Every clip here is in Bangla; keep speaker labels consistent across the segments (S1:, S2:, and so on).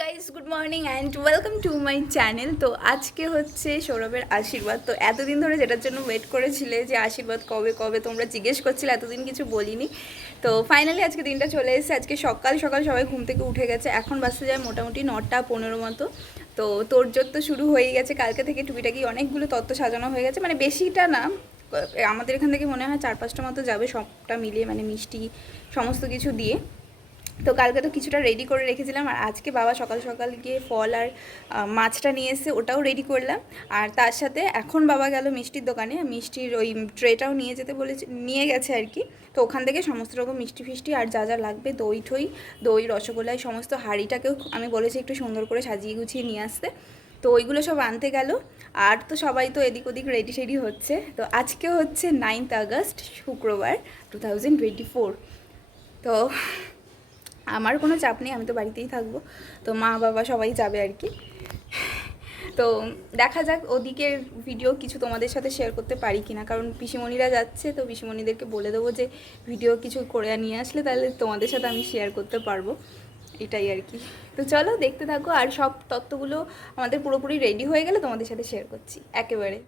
S1: Guys good morning and welcome to my channel তো আজকে হচ্ছে সৌরভের আশীর্বাদ। তো এতদিন ধরে যেটার জন্য ওয়েট করেছিলে যে আশীর্বাদ কবে কবে তোমরা জিজ্ঞেস করছিলে, এতদিন কিছু বলিনি। তো ফাইনালি আজকে দিনটা চলে এসেছে। আজকে সকাল সকাল সবাই ঘুম থেকে উঠে গেছে। এখন বাসতে যায় মোটামুটি নটা পনেরো মতো। তো তোর তো শুরু হয়ে গেছে। কালকে থেকে টুকিটাকি অনেকগুলো তত্ত্ব সাজানো হয়ে গেছে। মানে বেশিটা না, আমাদের এখান থেকে মনে হয় চার পাঁচটা মতো যাবে সবটা মিলিয়ে মানে মিষ্টি সমস্ত কিছু দিয়ে। তো কালকে তো কিছুটা রেডি করে রেখেছিলাম আর আজকে বাবা সকাল সকাল গিয়ে ফল আর মাছটা নিয়ে এসে ওটাও রেডি করলাম। আর তার সাথে এখন বাবা গেল মিষ্টির দোকানে, মিষ্টির ওই ট্রেটাও নিয়ে যেতে বলেছে, নিয়ে গেছে আর কি। তো ওখান থেকে সমস্ত রকম মিষ্টি ফিষ্টি আর যা যা লাগবে, দই ঠই, দই, রসগোল্লা সমস্ত হাঁড়িটাকেও আমি বলেছি একটু সুন্দর করে সাজিয়ে গুছিয়ে নিয়ে আসতে। তো ওইগুলো সব আনতে গেল, আর তো সবাই তো এদিক ওদিক রেডি সেডি হচ্ছে। তো আজকে হচ্ছে নাইনথ আগস্ট, শুক্রবার টু থাউজেন্ড ফোর তো আমার কোনো চাপ নেই, আমি তো বাড়িতেই থাকব। তো মা বাবা সবাই যাবে আর কি। তো দেখা যাক, ওদিকের ভিডিও কিছু তোমাদের সাথে শেয়ার করতে পারি কিনা। কারণ পিসিমণিরা যাচ্ছে, তো পিসিমণিদেরকে বলে দেবো যে ভিডিও কিছু করে নিয়ে আসলে তাহলে তোমাদের সাথে আমি শেয়ার করতে পারব। এটাই আর কি। তো চলো দেখতে থাকো, আর সব তত্ত্বগুলো আমাদের পুরোপুরি রেডি হয়ে গেলে তোমাদের সাথে শেয়ার করছি। একেবারে।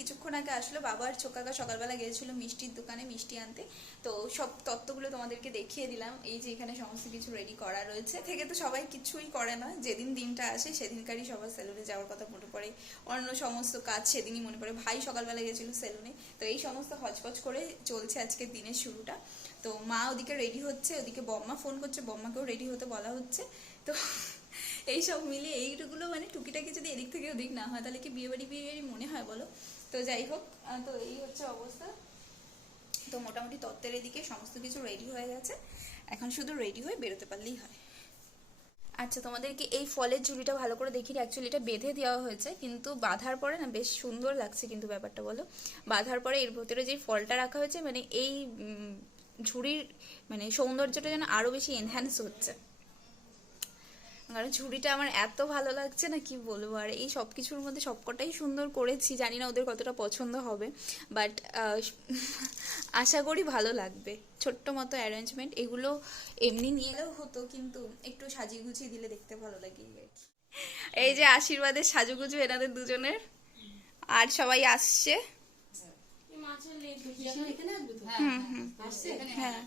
S1: কিছুক্ষণ আগে আসলো বাবা বাবার ছোকাকা সকালবেলা গিয়েছিল মিষ্টির দোকানে মিষ্টি আনতে। তো সব তত্ত্বগুলো তোমাদেরকে দেখিয়ে দিলাম। এই যে এখানে সমস্ত কিছু রেডি করা রয়েছে। থেকে তো সবাই কিছুই করে না। যেদিন দিনটা আসে সেদিনকারই সবার সেলুনে যাওয়ার কথা মনে পড়ে। অন্য সমস্ত কাজ সেদিনই মনে পড়ে। ভাই সকালবেলা গেছিল সেলুনে তো এই সমস্ত হচপচ করে চলছে আজকের দিনের শুরুটা। তো মা ওদিকে রেডি হচ্ছে, ওদিকে বম্মা ফোন করছে। বম্মাকেও রেডি হতে বলা হচ্ছে। তো এই সব মিলিয়ে এইগুলো মানে টুকিটাকি যদি এদিক থেকে ওদিক না হয়, তাহলে কি বিয়ে বাড়ি বিয়ে মনে হয় বলো? তো যাই হোক তো এই হচ্ছে অবস্থা। তো মোটামুটি তত্ত্বের এদিকে সমস্ত কিছু রেডি হয়ে গেছে। এখন শুধু রেডি হয়ে বেরোতে পারলেই হয়। আচ্ছা তোমাদেরকে এই ফলের ঝুড়িটা ভালো করে দেখি অ্যাকচুয়ালি এটা বেঁধে দেওয়া হয়েছে, কিন্তু বাঁধার পরে না বেশ সুন্দর লাগছে কিন্তু ব্যাপারটা, বলো। বাঁধার পরে এর ভেতরে যে ফলটা রাখা হয়েছে মানে এই ঝুড়ির মানে সৌন্দর্যটা যেন আরও বেশি এনহ্যান্স হচ্ছে। কারণ ঝুড়িটা আমার এত ভালো লাগছে না কি বলব? আর এই সব কিছুর মধ্যে সবকটাই সুন্দর করেছি জানি না ওদের কতটা পছন্দ হবে বাট আশা করি ভালো লাগবে। ছোট্ট মতো অ্যারেঞ্জমেন্ট এগুলো এমনি নিয়ে এলেও হতো কিন্তু একটু সাজিয়ে গুছিয়ে দিলে দেখতে ভালো লাগে এই আর যে আশীর্বাদের সাজুগুজু এনাদের দুজনের আর সবাই আসছে। হ্যাঁ।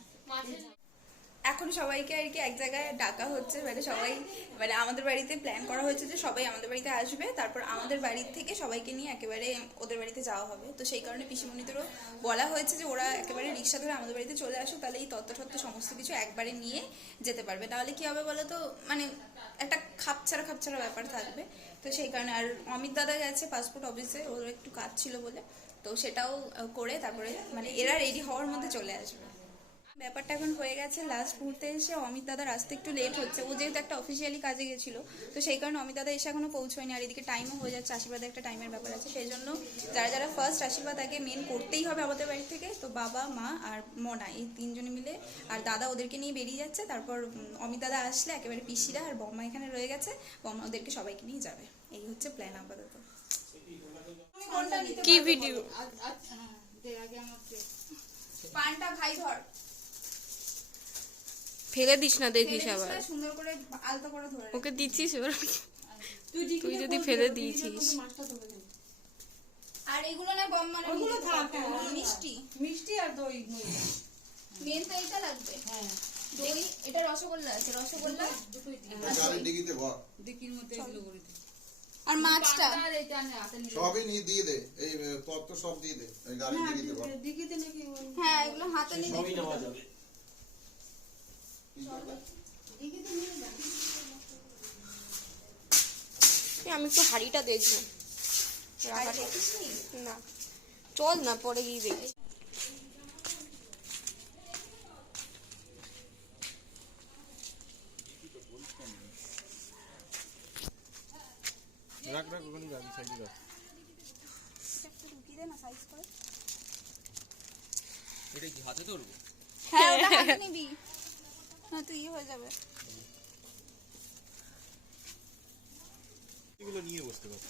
S1: এখন সবাইকে আর কি এক জায়গায় ডাকা হচ্ছে মানে সবাই মানে আমাদের বাড়িতে প্ল্যান করা হয়েছে যে সবাই আমাদের বাড়িতে আসবে, তারপর আমাদের বাড়ির থেকে সবাইকে নিয়ে একেবারে ওদের বাড়িতে যাওয়া হবে। তো সেই কারণে পিসিমণিদেরও বলা হয়েছে যে ওরা একেবারে রিক্সা ধরে আমাদের বাড়িতে চলে আসুক, তাহলে এই তত্ত্ব সমস্ত কিছু একবারে নিয়ে যেতে পারবে। তাহলে কি হবে বলো তো মানে একটা খাপছাড়া খাপছাড়া ব্যাপার থাকবে। তো সেই কারণে আর অমিত দাদা গেছে পাসপোর্ট অফিসে ওর একটু কাজ ছিল বলে। তো সেটাও করে তারপরে মানে এরা রেডি হওয়ার মধ্যে চলে আসবে। ব্যাপারটা এখন হয়ে গেছে। লাস্ট মুহূর্তে এসে অমিত দাদার আসতে একটু লেট হচ্ছে। ও যেহেতু একটা অফিসিয়ালি কাজে গেছিল তো সেই কারণে অমিত দাদা এসে এখনও পৌঁছয়নি। আর এদিকে টাইমও হয়ে যাচ্ছে আশীর্বাদে একটা টাইমের ব্যাপার আছে। সেই জন্য যারা যারা ফার্স্ট আশীর্বাদ আগে মেন করতেই হবে আমাদের বাড়ি থেকে তো বাবা মা আর মনা এই তিনজনে মিলে। আর দাদা ওদেরকে নিয়ে বেরিয়ে যাচ্ছে। তারপর অমিত দাদা আসলে একেবারে পিসিরা আর বম্মা এখানে রয়ে গেছে। বম্মা ওদেরকে সবাইকে নিয়ে যাবে। এই হচ্ছে প্ল্যান আপাতত।
S2: কি ভিডিও
S1: পানটা ভাই ধর।
S2: ফেলে দিস না দেখিস আবার
S1: না, সুন্দর করে আলতো করে ধরে রাখ।
S2: ওকে দিচ্ছিস এবার? তুই যদি ফেলে দিয়েছিস
S1: আর এগুলো না বম মানে
S3: ওগুলো থাক, হ্যাঁ,
S1: মিষ্টি।
S3: মিষ্টি আর দই।
S1: মেন তো এটা লাগবে।
S3: হ্যাঁ।
S1: দই এটা রসগোল্লা আছে রসগোল্লা
S3: ডিকির মধ্যে এগুলো করে দিই।
S1: আর মাছটা?
S4: সবই নিয়ে দিয়ে দে এই তত্ত্ব সব দিয়ে দে এই গাড়ি পারো
S3: নাকি
S1: হ্যাঁ এগুলো হাতে নিয়ে দেখি।
S2: আমি একটু হাড়িটা দেখব। না। চল না পরে গিয়ে দেখি।
S4: রাখ রাখ ওখানে রাখ সাইডে রাখ।
S1: হ্যাঁ ওটা হাতে নিবি। না ইয়ে হয়ে যাবে।
S4: এগুলো নিয়ে বসতে পারছ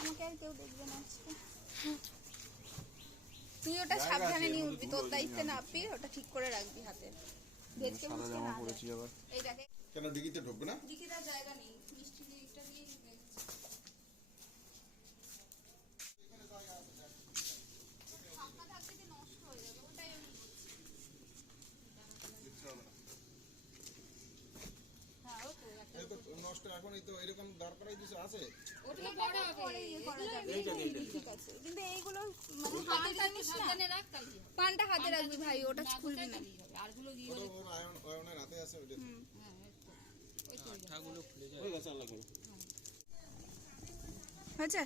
S1: আমাকে আর কেউ দেখবে না আজকে। তুই ওটা সাবধানে নিয়ে উঠবি তোর দায়িত্বে না। আপনি ওটা ঠিক করে রাখবি হাতে। না এই দেখে।
S4: কেন ডিগিতে ঢুকবে না?
S1: দিকে জায়গা নেই মিষ্টি দিকটা দিয়ে ফাঁকা থাকলে যে নষ্ট হয়ে যাবে ওটাই আমি বলছি। হ্যাঁ, ও তো একটা-
S4: এই তো নষ্ট এখন এই তো এরকম দাঁড় করাই দিছে আছে?
S1: ওটা পরে করা যাবে। ঠিক আছে। কিন্তু এইগুলো মানে। পানটা হাতে রাখবি ভাই ওটা খুলবি না।
S4: আছে
S1: হয়েছে?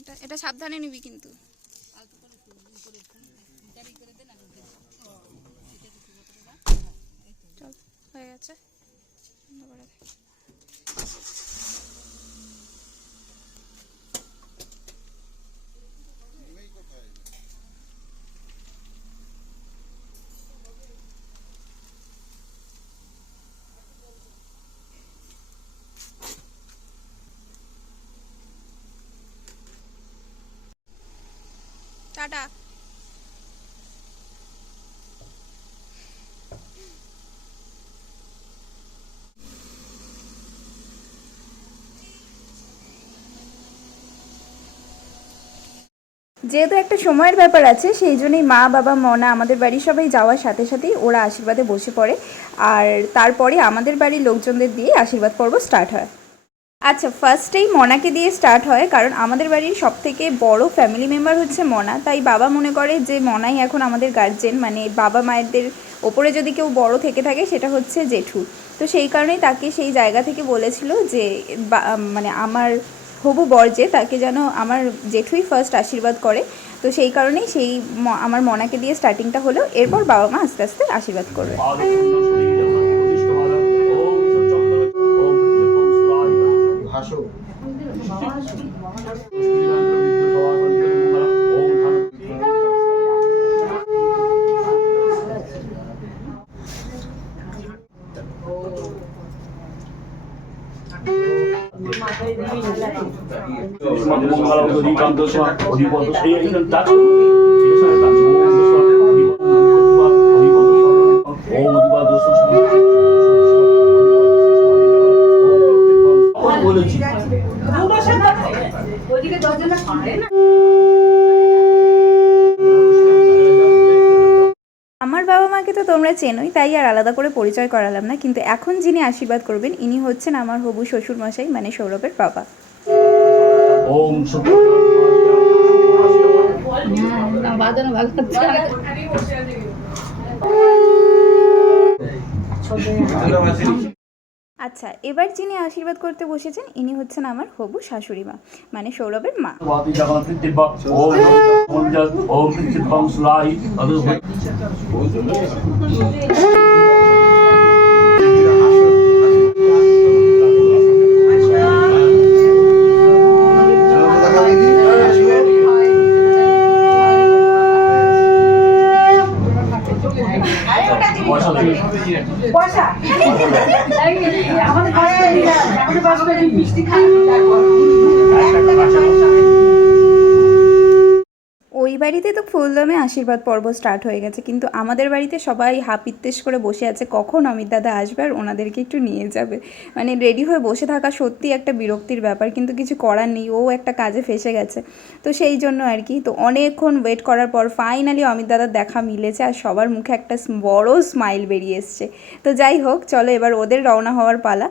S1: এটা এটা সাবধানে নিবি কিন্তু। চল হয়ে গেছে। টাটা। যেহেতু একটা সময়ের ব্যাপার আছে, সেই জন্যই মা, বাবা, মনা আমাদের বাড়ির সবাই যাওয়ার সাথে সাথেই ওরা আশীর্বাদে বসে পড়ে। আর তারপরে আমাদের বাড়ির লোকজনদের দিয়ে আশীর্বাদ পর্ব স্টার্ট হয়। আচ্ছা ফার্স্টেই মনাকে দিয়ে স্টার্ট হয়, কারণ আমাদের বাড়ির সব থেকে বড় ফ্যামিলি মেম্বার হচ্ছে মনা। তাই বাবা মনে করে যে, মনাই এখন আমাদের গার্জেন মানে বাবা মায়েদের ওপরে যদি কেউ বড় থেকে থাকে, সেটা হচ্ছে জেঠু। তো সেই কারণেই তাকে সেই জায়গা থেকে বলেছিল যে মানে আমার হবু বর যে, তাকে যেন আমার জেঠুই ফার্স্ট আশীর্বাদ করে। তো সেই কারণেই সেই আমার মনাকে দিয়ে স্টার্টিংটা হলো। এরপর বাবা মা আস্তে আস্তে আশীর্বাদ করবে।
S5: বলেছি
S1: তো তোমরা চেনোই তাই আর আলাদা করে পরিচয় করালাম না। কিন্তু এখন যিনি আশীর্বাদ করবেন ইনি হচ্ছেন আমার হবু শ্বশুর মশাই মানে সৌরভের বাবা।
S5: ওম
S1: আচ্ছা এবার যিনি আশীর্বাদ করতে বসেছেন ইনি হচ্ছেন আমার হবু শাশুড়ি মা মানে সৌরভের মা।
S5: वादी আমাদের বাস আমাদের বাস
S1: বৃষ্টি খায়। বাড়িতে তো ফুলদমে আশীর্বাদ পর্ব স্টার্ট হয়ে গেছে, কিন্তু আমাদের বাড়িতে সবাই হাপিত্তেশ করে বসে আছে, কখন অমিত দাদা আসবে আর ওনাদেরকে একটু নিয়ে যাবে? মানে রেডি হয়ে বসে থাকা সত্যি একটা বিরক্তির ব্যাপার, কিন্তু কিছু করার নেই, ও একটা কাজে ফেসে গেছে। তো সেই জন্য আর কি, তো অনেকক্ষণ ওয়েট করার পর ফাইনালি অমিত দাদার দেখা মিলেছে আর সবার মুখে একটা বড় স্মাইল বেরিয়ে এসছে। তো যাই হোক, চলো এবার ওদের রওনা হওয়ার পালা।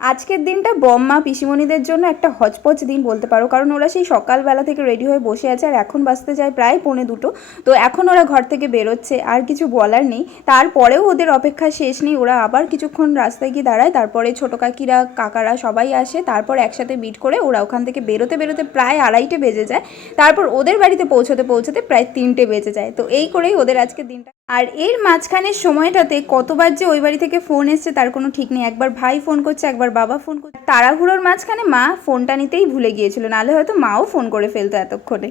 S1: আজকের দিনটা বম্মা পিসিমণিদের জন্য একটা হচপচ দিন বলতে পারো, কারণ ওরা সেই সকালবেলা থেকে রেডি হয়ে বসে আছে আর এখন বাজতে যায় প্রায় পৌনে দুটো। তো এখন ওরা ঘর থেকে বেরোচ্ছে, আর কিছু বলার নেই। তারপরেও ওদের অপেক্ষা শেষ নেই, ওরা আবার কিছুক্ষণ রাস্তায় গিয়ে দাঁড়ায়, তারপরে ছোটো কাকিরা, কাকারা সবাই আসে, তারপর একসাথে মিট করে ওরা ওখান থেকে বেরোতে বেরোতে প্রায় আড়াইটে বেজে যায়। তারপর ওদের বাড়িতে পৌঁছতে পৌঁছতে প্রায় তিনটে বেজে যায়। তো এই করেই ওদের আজকের দিনটা। আর এর মাঝখানের সময়টাতে কতবার যে ওই বাড়ি থেকে ফোন এসছে তার কোনো ঠিক নেই। একবার ভাই ফোন করছে, একবার বাবা ফোন তাড়াহুড়োর মাঝখানে মা ফোনটা নিতেই ভুলে গিয়েছিল, নাহলে হয়তো মাও ফোন করে ফেলতো এতক্ষণে।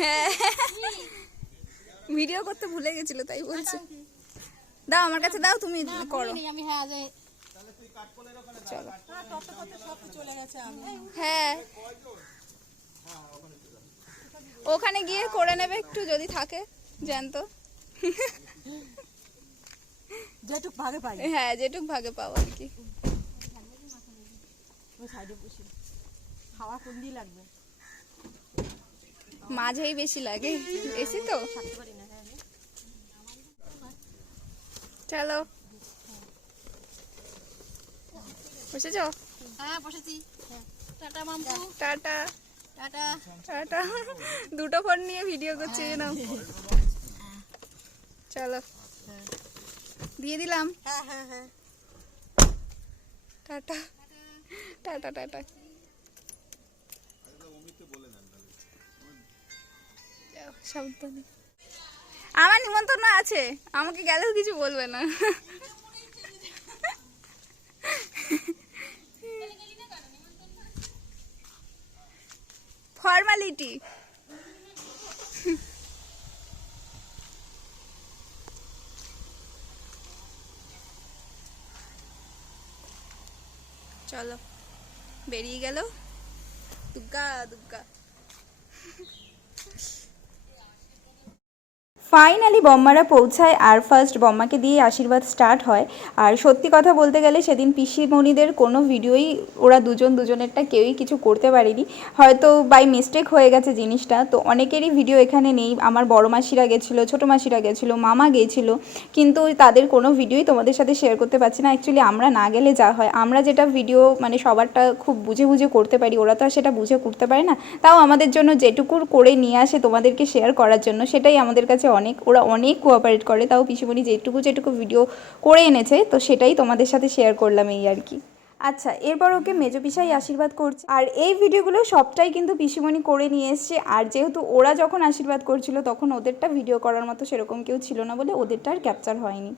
S1: হ্যাঁ। ভিডিও করতে ভুলে গেছিল, তাই বলছে। দাও আমার কাছে, দাও তুমি করো।
S2: হ্যাঁ।
S1: ওখানে গিয়ে করে নেবে একটু, যদি থাকে, জ্যান্ত।
S3: যেটুক ভাগে পাই।
S1: হ্যাঁ যেটুক ভাগে পাও আর কি।
S3: ওই সাইডে বসে। খাওয়া কোন দিয়ে লাগবে?
S1: মাঝেই বেশি লাগে। এসি তো? চলো। বসেছ?
S2: হ্যাঁ বসেছি। হ্যাঁ টাটা মামু।
S1: টাটা।
S2: টাটা।
S1: টাটা। দুটো ফোন নিয়ে ভিডিও করছি না চলো। দিয়ে দিলাম।
S2: হ্যাঁ হ্যাঁ হ্যাঁ।
S1: টাটা। টাটা টাটা। সাবধানে। আমার নিমন্ত্রণ আছে। আমাকে গেলেও কিছু বলবে না। ফর্মালিটি। চলো। বেরিয়ে গেল। দুগ্গা দুগ্গা। ফাইনালি বম্মারা পৌঁছায় আর ফার্স্ট বম্মাকে দিয়ে আশীর্বাদ স্টার্ট হয়। আর সত্যি কথা বলতে গেলে সেদিন পিসিমণিদের কোনো ভিডিওই ওরা দুজন দুজনেরটা কেউই কিছু করতে পারেনি। হয়তো বাই মিস্টেক হয়ে গেছে জিনিসটা। তো অনেকেরই ভিডিও এখানে নেই। আমার বড় মাসিরা গেছিল, ছোটো মাসিরা গেছিল, মামা গেছিল। কিন্তু তাদের কোনো ভিডিওই তোমাদের সাথে শেয়ার করতে পারছি না। অ্যাকচুয়ালি আমরা না গেলে যা হয়। আমরা যেটা ভিডিও মানে সবারটা খুব বুঝে বুঝে করতে পারি, ওরা তো আর সেটা বুঝে করতে পারে না। তাও আমাদের জন্য যেটুকুর করে নিয়ে আসে তোমাদেরকে শেয়ার করার জন্য, সেটাই আমাদের কাছে অনেক ওরা অনেক কোঅপারেট করে, তাও পিসিমণি যেটুকু যেটুকু ভিডিও করে এনেছে, তো সেটাই তোমাদের সাথে শেয়ার করলাম এই আর কি। আচ্ছা এরপর ওকে মেজো পিসাই আশীর্বাদ করছে। আর এই ভিডিওগুলো সবটাই কিন্তু পিসিমণি করে নিয়ে এসছে, আর যেহেতু ওরা যখন আশীর্বাদ করছিল, তখন ওদেরটা ভিডিও করার মতো সেরকম কেউ ছিল না বলে ওদেরটা আর ক্যাপচার হয়নি।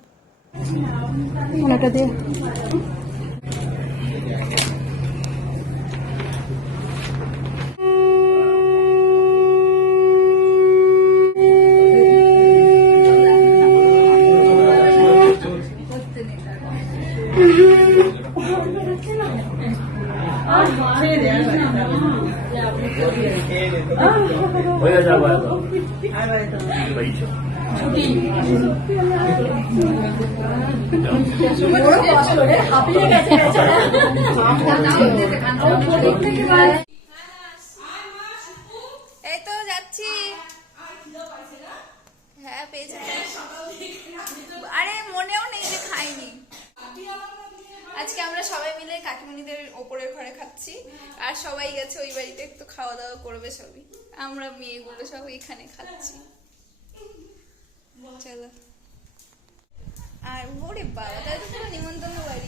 S1: এই তো আরে মনেও নেই যে খাইনি আজকে আমরা সবাই মিলে কাকিমণিদের ওপরের ঘরে খাচ্ছি আর সবাই গেছে ওই বাড়িতে একটু খাওয়া দাওয়া করবে সবই আমরা মেয়েগুলো সব এখানে খাচ্ছি চলো আর ওরে বাবা তাই তো পুরো নিমন্ত্রণ বাড়ি।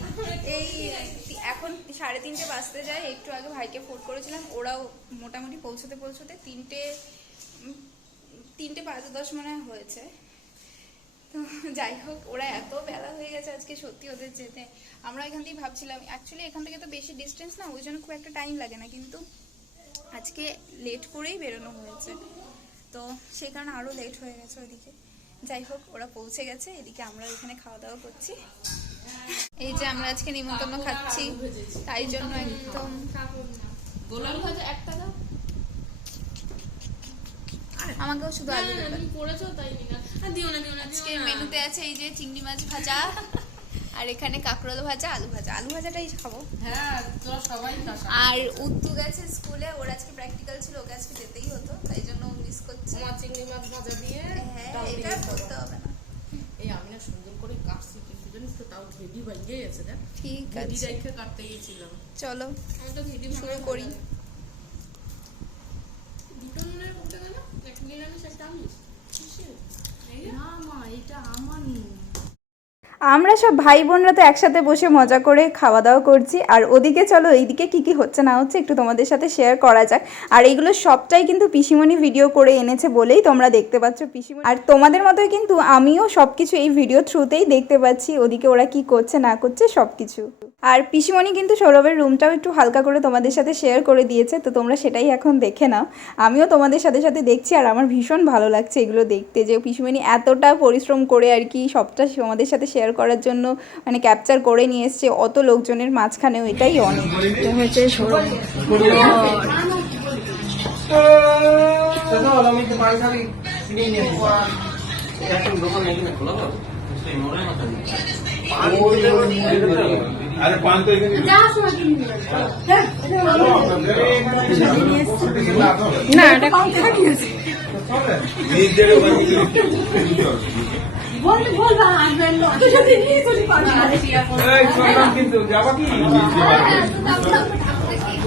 S1: এই, এখন সাড়ে তিনটে বাজতে যায়, একটু আগে ভাইকে ফোন করেছিলাম, ওরাও মোটামুটি পৌঁছতে পৌঁছতে তিনটে তিনটে পাঁচ দশ মনে হয় হয়েছে। তো যাই হোক, ওরা এত বেলা হয়ে গেছে আজকে, সত্যি ওদের যেতে। আমরা এখান থেকে ভাবছিলাম অ্যাকচুয়ালি এখান থেকে তো বেশি ডিস্টেন্স না, ওই জন্য খুব একটা টাইম লাগে না, কিন্তু আজকে লেট করেই বেরোনো হয়েছে। তো সেই কারণে আরও লেট হয়ে গেছে ওইদিকে। যাই হোক ওরা পৌঁছে গেছে। এদিকে আমরা এখানে খাওয়া দাওয়া করছি। এই যে আমরা আজকে নিমন্ত্রণ খাচ্ছি তাই জন্য একদম
S2: গোলাম ভাজা একটা দাও।
S1: আমাকেও শুধু আলু দেবে।
S2: তাই না আর দিও না দিও না
S1: আজকে মেনুতে আছে এই যে চিংড়ি মাছ ভাজা আর এখানে কাঁকরোল ভাজা আলু ভাজা। আলু ভাজাটাই খাব।
S2: হ্যাঁ সবাই
S1: আর উত্তু গেছে স্কুলে ওর আজকে প্র্যাকটিক্যাল ছিল ওকে আজকে যেতেই হতো তাই জন্য করছে।
S2: তোমার চিংড়ি মাছ ভাজা দিয়ে
S1: হ্যাঁ এটা করতে হবে না।
S2: এই আমি না সুন্দর করে কাটছি কিন্তু জানিস তো তাও ঘেডি ভাঙিয়ে গেছে না
S1: ঠিক
S2: ঘেডি রেখে কাটতে গিয়েছিলাম।
S1: চলো
S2: আমি তো ঘেডি
S1: শুরু করি।
S2: দুটো নুনের করতে গেল এক নিরামিষ একটা আমিষ। না মা এটা আমার নুন
S1: আমরা সব ভাই বোনরা তো একসাথে বসে মজা করে খাওয়া দাওয়া করছি। আর ওদিকে চলো, এইদিকে কি কি হচ্ছে না হচ্ছে একটু তোমাদের সাথে শেয়ার করা যাক। আর এইগুলো সবটাই কিন্তু পিসিমণি ভিডিও করে এনেছে বলেই তোমরা দেখতে পাচ্ছ পিসিমণি। আর তোমাদের মতোই কিন্তু আমিও সব কিছু এই ভিডিও থ্রুতেই দেখতে পাচ্ছি, ওদিকে ওরা কি করছে, না করছে সব কিছু আর পিসিমণি কিন্তু সৌরভের রুমটাও একটু হালকা করে তোমাদের সাথে শেয়ার করে দিয়েছে, তো তোমরা সেটাই এখন দেখে নাও। আমিও তোমাদের সাথে সাথে দেখছি, আর আমার ভীষণ ভালো লাগছে এগুলো দেখতে, যে পিসিমণি এতটা পরিশ্রম করে আর কি সবটা তোমাদের সাথে শেয়ার করার জন্য মানে ক্যাপচার করে নিয়ে এসছে। অত লোকজনের মাঝখানেও এটাই অনেক। হচ্ছে সৌরভ।
S4: আরে পান তো এখানে
S1: না এটা
S3: বলবা আসবেন তো যদি নিয়ে চলি পারবে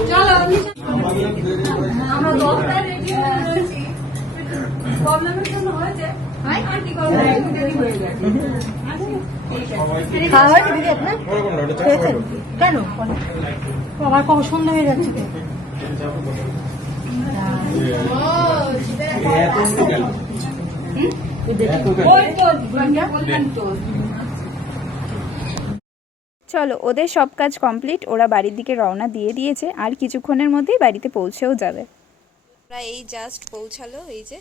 S3: চলো আমরা দশটা রেডি হয়ে রয়েছি প্রবলেমের জন্য হয়েছে। হয়ে আপনার? খেয়েছেন কেন? আমার কখন সন্ধ্যা হয়ে যাচ্ছে তো।
S1: চলো, ওদের সব কাজ কমপ্লিট, ওরা বাড়ির দিকে রওনা দিয়ে দিয়েছে, আর কিছুক্ষণের মধ্যেই বাড়িতে পৌঁছেও যাবে। ওরা এই জাস্ট পৌঁছালো, এই যে।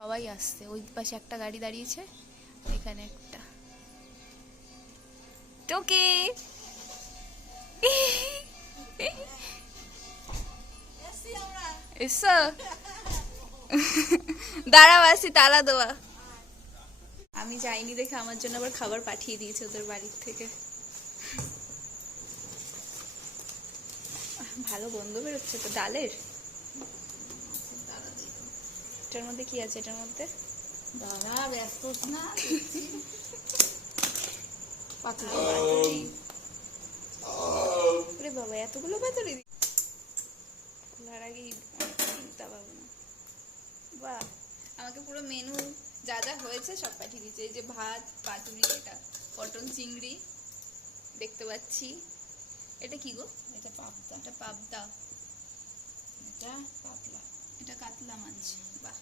S1: সবাই আসছে, ওই পাশে একটা গাড়ি দাঁড়িয়েছে, এখানে একটা। টোকি! এসো। দাঁড়াও আসি তালা দেওয়া আমি যাইনি দেখে আমার জন্য আবার খাবার পাঠিয়ে দিয়েছে ওদের বাড়ির থেকে। ভালো গন্ধ বেরোচ্ছে তো ডালের? এটার মধ্যে কি আছে? এটার মধ্যে?
S2: দাদা ব্যস্ত না
S1: পাতুরি ওরে বাবা এতগুলো পাতুরি দি- খোলার আগেই চিন্তা ভাবনা। বাহ আমাকে পুরো মেনু যা যা হয়েছে সব পাঠিয়ে দিয়েছে। এই যে ভাত পাতুরি এটা পটল চিংড়ি দেখতে পাচ্ছি। এটা কি গো?
S2: এটা পাবদা।
S1: এটা পাবদা।
S2: এটা পাতলা।
S1: এটা কাতলা মাছ। বাহ।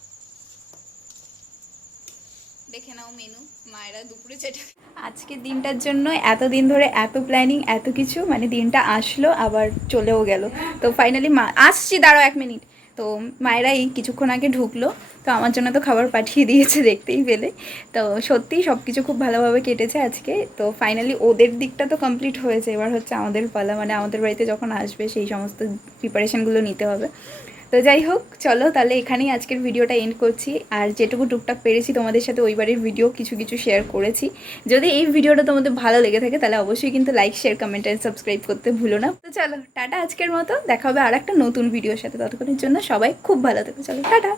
S1: দেখে নাও মেনু, মায়েরা দুপুরে যেটা আজকের দিনটার জন্য এত দিন ধরে এত প্ল্যানিং এত কিছু মানে দিনটা আসলো, আবার চলেও গেল। তো ফাইনালি মা, আসছি, দাঁড়াও এক মিনিট তো মায়েরা এই কিছুক্ষণ আগে ঢুকলো, তো আমার জন্য তো খাবার পাঠিয়ে দিয়েছে, দেখতেই পেলে। তো সত্যিই সব কিছু খুব ভালোভাবে কেটেছে আজকে। তো ফাইনালি ওদের দিকটা তো কমপ্লিট হয়েছে। এবার হচ্ছে আমাদের পালা মানে আমাদের বাড়িতে যখন আসবে, সেই সমস্ত প্রিপারেশনগুলো নিতে হবে। তো যাই হোক, চলো তাহলে এখানেই আজকের ভিডিওটা এন্ড করছি। আর যেটুকু টুকটাক পেরেছি তোমাদের সাথে ওই ভিডিও কিছু কিছু শেয়ার করেছি। যদি এই ভিডিওটা তোমাদের ভালো লেগে থাকে, তাহলে অবশ্যই কিন্তু like share comment and subscribe করতে ভুলো না। তো চলো, টাটা আজকের মতো। দেখা হবে আর একটা নতুন ভিডিওর সাথে। ততক্ষণের জন্য সবাই খুব ভালো থেকো। চলো, টাটা।